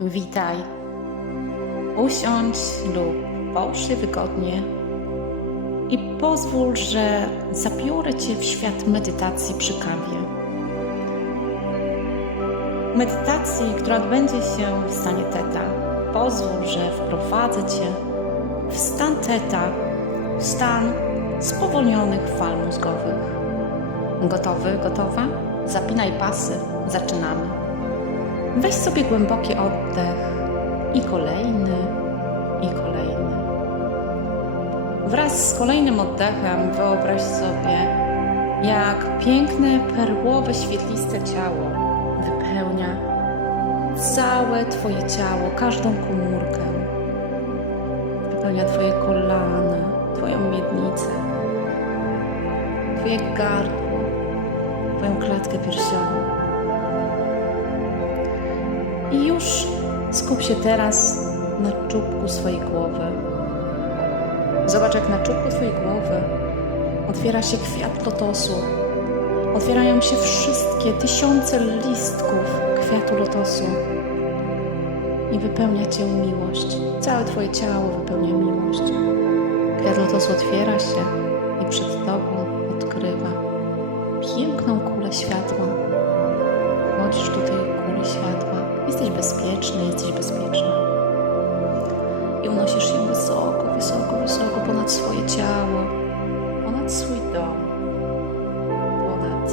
Witaj. Usiądź lub połóż się wygodnie i pozwól, że zabiorę Cię w świat medytacji przy kawie. Medytacji, która odbędzie się w stanie teta. Pozwól, że wprowadzę Cię w stan teta, stan spowolnionych fal mózgowych. Gotowy, gotowa? Zapinaj pasy, zaczynamy. Weź sobie głęboki oddech i kolejny, i kolejny. Wraz z kolejnym oddechem wyobraź sobie, jak piękne, perłowe, świetliste ciało wypełnia całe Twoje ciało, każdą komórkę. Wypełnia Twoje kolana, Twoją miednicę, Twoje gardło, Twoją klatkę piersiową. I już skup się teraz na czubku swojej głowy. Zobacz, jak na czubku Twojej głowy otwiera się kwiat lotosu. Otwierają się wszystkie tysiące listków kwiatu lotosu i wypełnia Cię miłość. Całe Twoje ciało wypełnia miłość. Kwiat lotosu otwiera się i przed Tobą odkrywa piękną kulę światła. Chodzisz do tej kuli światła. Jesteś bezpieczny, jesteś bezpieczna. I unosisz się wysoko, wysoko, wysoko ponad swoje ciało, ponad swój dom, ponad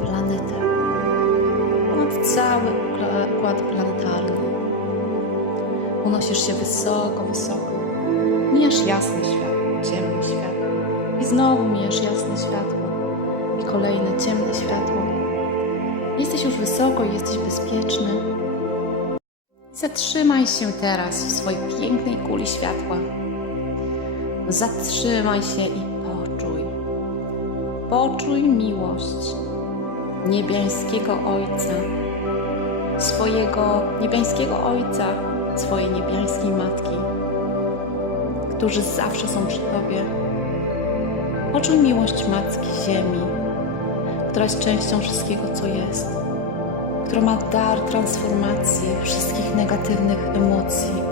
planetę, ponad cały układ planetarny. Unosisz się wysoko, wysoko. Mijasz jasny świat, ciemny świat. I znowu mijasz jasne światło. I kolejne ciemne światło. Jesteś już wysoko jesteś bezpieczny. Zatrzymaj się teraz w swojej pięknej kuli światła. Zatrzymaj się i poczuj. Poczuj miłość niebiańskiego Ojca, swojego niebiańskiego Ojca, swojej niebiańskiej Matki, którzy zawsze są przy Tobie. Poczuj miłość Matki Ziemi, która jest częścią wszystkiego, co jest, która ma dar transformacji wszystkich negatywnych emocji,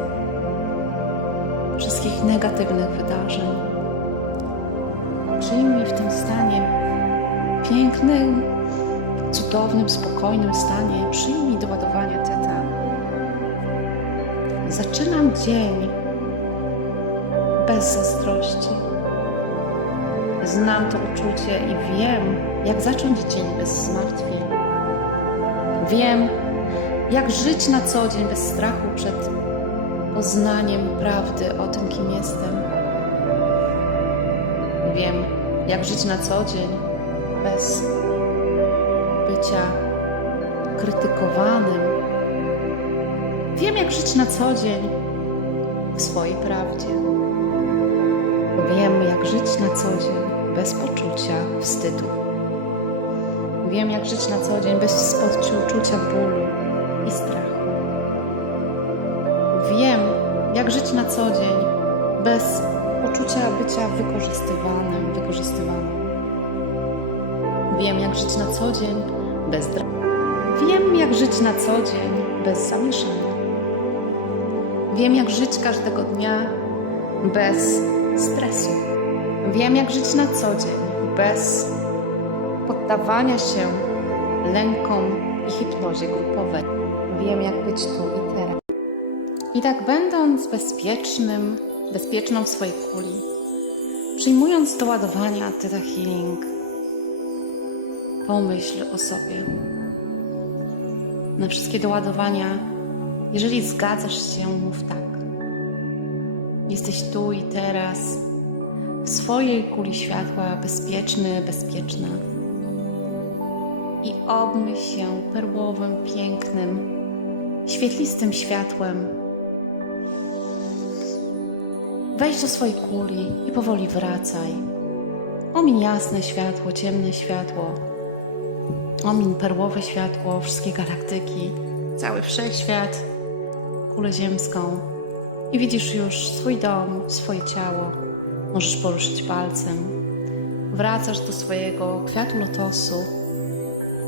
wszystkich negatywnych wydarzeń. Przyjmij w tym stanie, pięknym, cudownym, spokojnym stanie, przyjmij do ładowania teta. Zaczynam dzień bez zazdrości. Znam to uczucie i wiem, jak zacząć dzień bez zmartwień. Wiem, jak żyć na co dzień bez strachu przed poznaniem prawdy o tym, kim jestem. Wiem, jak żyć na co dzień bez bycia krytykowanym. Wiem, jak żyć na co dzień w swojej prawdzie. Wiem, jak żyć na co dzień bez poczucia wstydu. Wiem, jak żyć na co dzień bez poczucia bólu i strachu. Wiem, jak żyć na co dzień bez poczucia bycia wykorzystywanym, wykorzystywaną. Wiem, jak żyć na co dzień bez dra- Wiem, jak żyć na co dzień bez zamieszania. Wiem, jak żyć każdego dnia bez stresu. Wiem, jak żyć na co dzień bez poddawania się lękom i hipnozie grupowej. Wiem, jak być tu i teraz. I tak będąc bezpiecznym, bezpieczną w swojej kuli, przyjmując do ładowania Theta Healing, pomyśl o sobie. Na wszystkie doładowania, jeżeli zgadzasz się, mów tak. Jesteś tu i teraz, w swojej kuli światła, bezpieczny, bezpieczna. I obmyj się perłowym, pięknym, świetlistym światłem. Wejdź do swojej kuli i powoli wracaj. Omiń jasne światło, ciemne światło. Omiń perłowe światło, wszystkie galaktyki, cały wszechświat, kulę ziemską. I widzisz już swój dom, swoje ciało. Możesz poruszyć palcem. Wracasz do swojego kwiatu lotosu.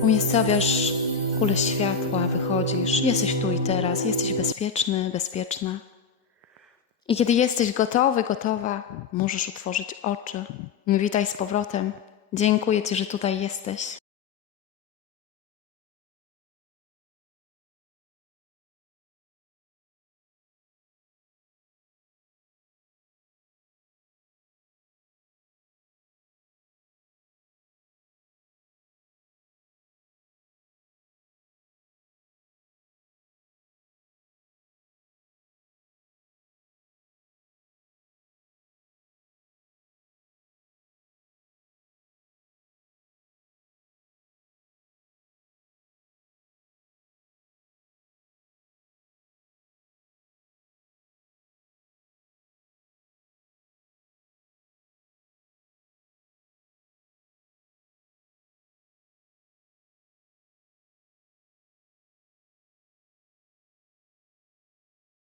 Umiejscowiasz kule światła, wychodzisz, jesteś tu i teraz, jesteś bezpieczny, bezpieczna. I kiedy jesteś gotowy, gotowa, możesz otworzyć oczy. Witaj z powrotem. Dziękuję Ci, że tutaj jesteś.